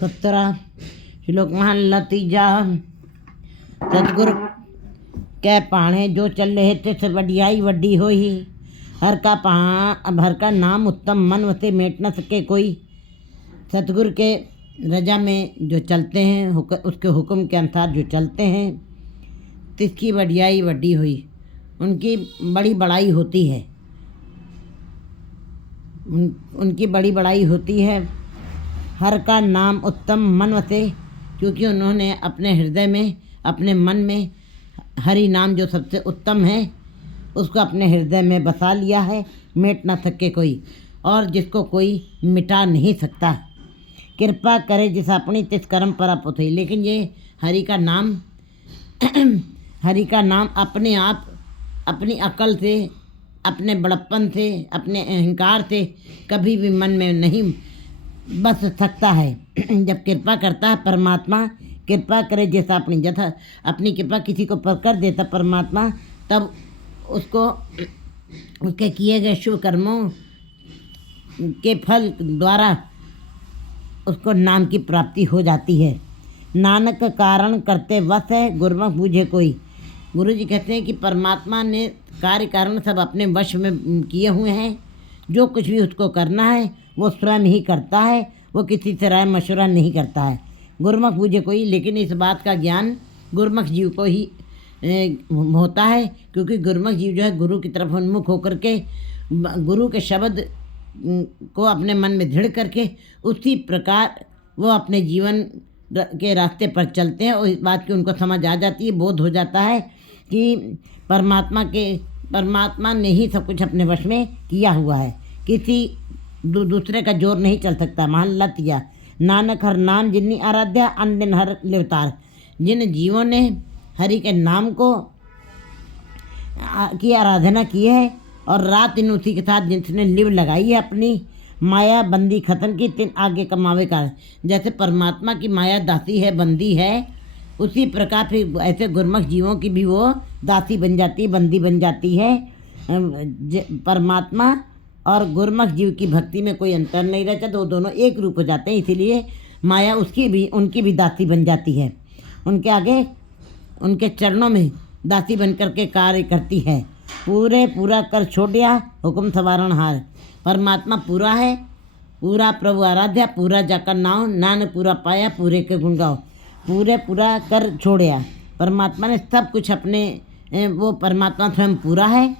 17 श्लोक महला तीजा। सतगुरु कै पाणे जो चले तिस वडियाई वड्डी होई। हर का नाम उत्तम मन वसे मेट न सके कोई। सतगुरु के रजा में जो चलते हैं, उसके हुक्म के अनुसार जो चलते हैं, तिसकी वडियाई वड्डी हुई, उनकी बड़ी बड़ाई होती है। उनकी बड़ी बड़ाई होती है। हर का नाम उत्तम मन वसे, क्योंकि उन्होंने अपने हृदय में, अपने मन में हरि नाम जो सबसे उत्तम है, उसको अपने हृदय में बसा लिया है। मिट ना सके कोई, और जिसको कोई मिटा नहीं सकता। कृपा करे जिस अपनी तिस कर्म परापुत हुई। लेकिन ये हरि का नाम हरि का नाम अपने आप, अपनी अकल से, अपने बड़प्पन से, अपने अहंकार से कभी भी मन में नहीं बस सकता है। जब कृपा करता है परमात्मा, कृपा करे जैसा अपनी कृपा किसी को पर कर देता परमात्मा, तब उसको उसके किए गए शुभ कर्मों के फल द्वारा उसको नाम की प्राप्ति हो जाती है। नानक कारण करते वश है, गुरमुख बूझे कोई। गुरु जी कहते हैं कि परमात्मा ने कार्य कारण सब अपने वश में किए हुए हैं। जो कुछ भी उसको करना है वो स्वयं ही करता है, वो किसी से राय मशवरा नहीं करता है। गुरमुख बूझे कोई, लेकिन इस बात का ज्ञान गुरमुख जीव को ही होता है, क्योंकि गुरमुख जीव जो है गुरु की तरफ उन्मुख होकर के गुरु के शब्द को अपने मन में दृढ़ करके उसी प्रकार वो अपने जीवन के रास्ते पर चलते हैं। और इस बात की उनको समझ आ जाती है, बोध हो जाता है कि परमात्मा ने ही सब कुछ अपने वश में किया हुआ है, किसी दूसरे का जोर नहीं चल सकता। महला तीजा। नानक हर नाम जिन्नी आराध्या, अन दिन हर लिवतार। जिन जीवों ने हरि के नाम को की आराधना की है और रात दिन उसी के साथ जिसने लिव लगाई है, अपनी माया बंदी खत्म की, तिन आगे कमावे का। जैसे परमात्मा की माया दासी है, बंदी है, उसी प्रकार फिर ऐसे गुरमुख जीवों की भी वो दासी बन जाती, बंदी बन जाती है। परमात्मा और गुरमुख जीव की भक्ति में कोई अंतर नहीं रहता, तो दोनों एक रूप हो जाते हैं। इसीलिए माया उनकी भी दासी बन जाती है। उनके आगे, उनके चरणों में दासी बन करके कार्य करती है। पूरा कर छोड़िया हुक्म सवारण हार। परमात्मा पूरा है, पूरा प्रभु आराध्या, पूरा जाकर नाव, नान पूरा पाया, पूरे के गुण गाओ। पूरा कर छोड़िया। परमात्मा ने सब कुछ अपने, वो परमात्मा स्वयं पूरा है,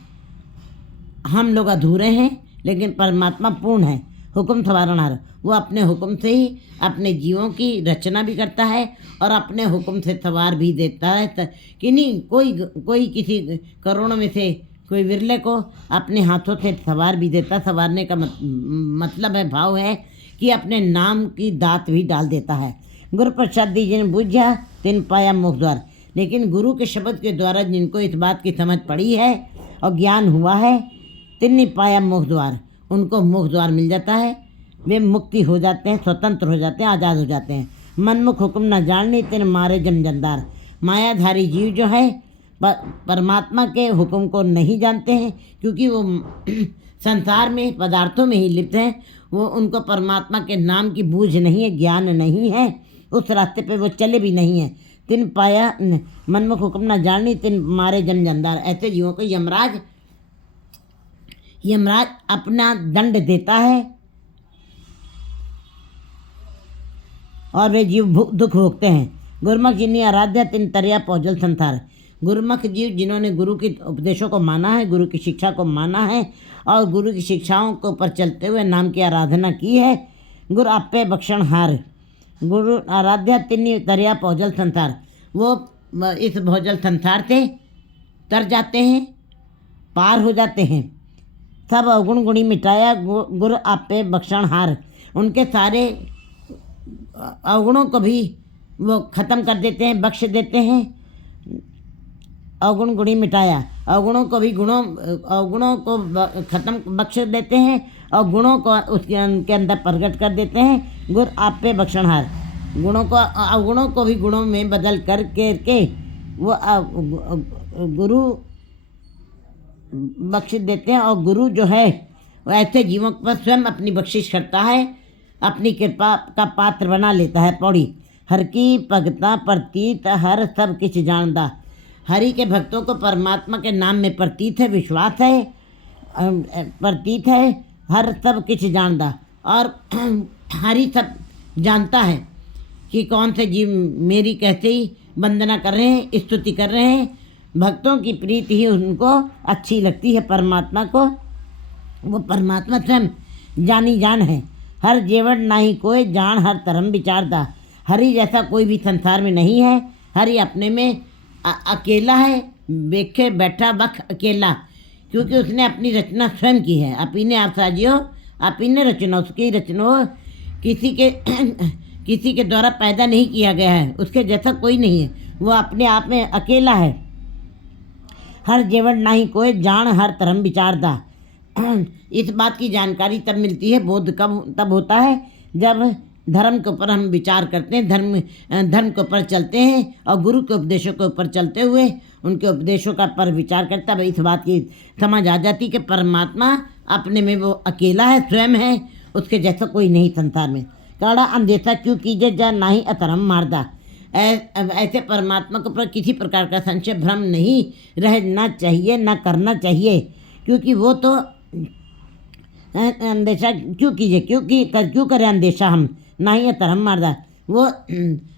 हम लोग अधूरे हैं, लेकिन परमात्मा पूर्ण है। हुक्म सवारणहार, वो अपने हुक्म से ही अपने जीवों की रचना भी करता है और अपने हुक्म से सवार भी देता है। कि नहीं, कोई किसी करोड़ों में से कोई विरले को अपने हाथों से सवार भी देता। सवारने का मतलब है, भाव है कि अपने नाम की दात भी डाल देता है। गुरु प्रसाद जिन बुझा तिन पाया मोक्ष द्वार। लेकिन गुरु के शब्द के द्वारा जिनको इस बात की समझ पड़ी है और ज्ञान हुआ है, तिन पाया मोक्ष द्वार, उनको मोक्ष द्वार मिल जाता है। वे मुक्ति हो जाते हैं, स्वतंत्र हो जाते हैं, आज़ाद हो जाते हैं। मनमुख हुक्म न जाननी तिन मारे जमजंदार। मायाधारी जीव जो है परमात्मा के हुक्म को नहीं जानते हैं, क्योंकि वो संसार में, पदार्थों में ही लिप्त हैं। वो उनको परमात्मा के नाम की बूझ नहीं है, ज्ञान नहीं है, उस रास्ते पे वो चले भी नहीं हैं। तिन पाया मनमुख हुक्म न जाननी तिन मारे जमजंदार। ऐसे जीवों को यमराज अपना दंड देता है और वे जीव दुख भोगते हैं। गुरमुख जिन्नी आराध्या तिन तरिया पौजल संसार। गुरमुख जीव जिन्होंने गुरु के उपदेशों को माना है, गुरु की शिक्षा को माना है और गुरु की शिक्षाओं को पर चलते हुए नाम की आराधना की है। गुरु आपे बख्शण हार। गुरु आराध्या तिन्नी तरिया पौजल संसार। वो इस भौजल संसार से तर जाते हैं, पार हो जाते हैं। सब अवगुण गुणी मिटाया, गुरु आपे बख्शण हार। उनके सारे अवगुणों को भी वो ख़त्म कर देते हैं, बख्श देते हैं। अवगुण गुणी मिटाया, अवगुणों को ख़त्म बख्श देते हैं और गुणों को उसके अंदर प्रकट कर देते हैं। गुरु आप पे बख्शणहार। अवगुणों को भी गुणों में बदल करके वो गुरु बख्श देते हैं। और गुरु जो है वो ऐसे जीवों पर स्वयं अपनी बख्शिश करता है अपनी कृपा का पात्र बना लेता है। पौड़ी। हर की भगता प्रतीत हर सब किछ जानदा। हरि के भक्तों को परमात्मा के नाम में प्रतीत है, विश्वास है, प्रतीत है, हर सब किछ जानदा। और हरि सब जानता है कि कौन से जीव मेरी कैसे ही वंदना कर रहे हैं, स्तुति कर रहे हैं। भक्तों की प्रीति ही उनको अच्छी लगती है परमात्मा को। वो परमात्मा स्वयं जानी जान है। हर जेवड़ नाही कोई जान हर धर्म विचारदा। हरि जैसा कोई भी संसार में नहीं है। हरि अपने में अकेला है, बेखे बैठा बख अकेला, क्योंकि उसने अपनी रचना स्वयं की है। आप इन्हें आप साजियो, आप इन्हें रचना, उसकी रचना किसी के द्वारा पैदा नहीं किया गया है। उसके जैसा कोई नहीं है, वो अपने आप में अकेला है। हर जेवड़ नाही कोई जान हर धर्म विचारदा। इस बात की जानकारी तब मिलती है, बोध कब तब होता है जब धर्म के ऊपर हम विचार करते हैं, धर्म के ऊपर चलते हैं और गुरु के उपदेशों के ऊपर चलते हुए उनके उपदेशों का पर विचार करता है। इस बात की समझ आ जाती कि परमात्मा अपने में वो अकेला है, स्वयं है, उसके जैसा कोई नहीं संसार में। कड़ा अंदेशा क्यों कीजिए जा नाही अतरम मारदा। ऐसे परमात्मा के ऊपर किसी प्रकार का संशय भ्रम नहीं रहना चाहिए, ना करना चाहिए, क्योंकि वो तो अंदेशा क्यों कीजिए, क्यों करें अंदेशा हम, ना ही अतरम मारदा। वो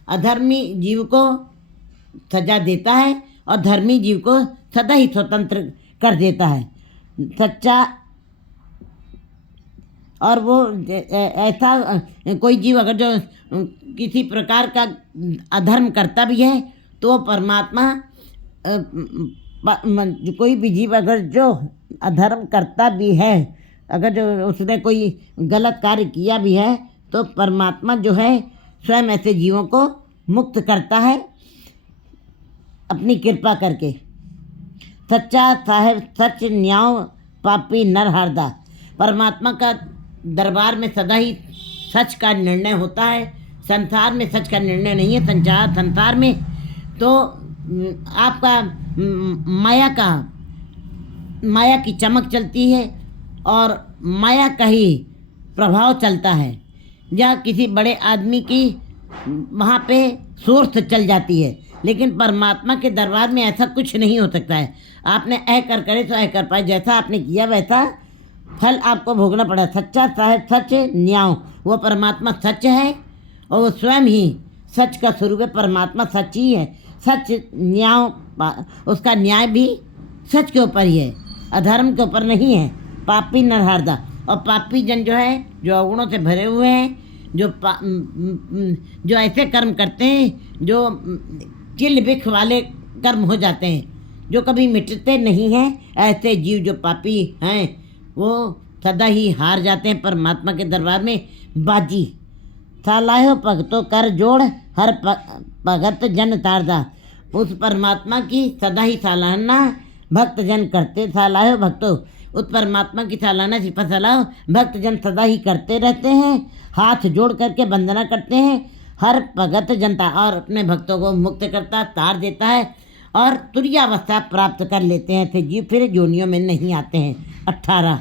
अधर्मी जीव को सजा देता है और धर्मी जीव को सदा ही स्वतंत्र कर देता है। सच्चा और वो ऐसा कोई जीव अगर जो किसी प्रकार का अधर्म करता भी है तो परमात्मा, कोई भी जीव अगर जो अधर्म करता भी है, अगर जो उसने कोई गलत कार्य किया भी है, तो परमात्मा जो है स्वयं ऐसे जीवों को मुक्त करता है अपनी कृपा करके। सच्चा साहेब सच न्याय पापी नर हारदा। परमात्मा का दरबार में सदा ही सच का निर्णय होता है। संसार में सच का निर्णय नहीं है। संसार में तो आपका माया की चमक चलती है और माया का ही प्रभाव चलता है। या किसी बड़े आदमी की वहाँ पे सोर्स चल जाती है, लेकिन परमात्मा के दरबार में ऐसा कुछ नहीं हो सकता है। आपने ऐ कर करे तो ऐ कर पाए, जैसा आपने किया वैसा फल आपको भोगना पड़ा। सच्चा साहेब सच न्याय। वो परमात्मा सच है और वो स्वयं ही सच का स्वरूप है। परमात्मा सच ही है। सच न्याय, उसका न्याय भी सच के ऊपर ही है, अधर्म के ऊपर नहीं है। पापी नरहारदा। और पापी जन जो है, जो अवगुणों से भरे हुए हैं, जो ऐसे कर्म करते हैं जो चिल बिख वाले कर्म हो जाते हैं, जो कभी मिटते नहीं हैं, ऐसे जीव जो पापी हैं वो सदा ही हार जाते हैं परमात्मा के दरबार में। बाजी सालाहो भगतों कर जोड़ हर भगत जन तारदा। उस परमात्मा की सदा ही सालाना भक्त जन करते, सालाहो भक्तों, उस परमात्मा की सालाना सिफत सलाह भक्त जन सदा ही करते रहते हैं, हाथ जोड़ करके वंदना करते हैं। हर भगत जनता, और अपने भक्तों को मुक्त करता, तार देता है और तुरीयावस्था प्राप्त कर लेते हैं। थे जीव फिर जोनियों में नहीं आते हैं। 18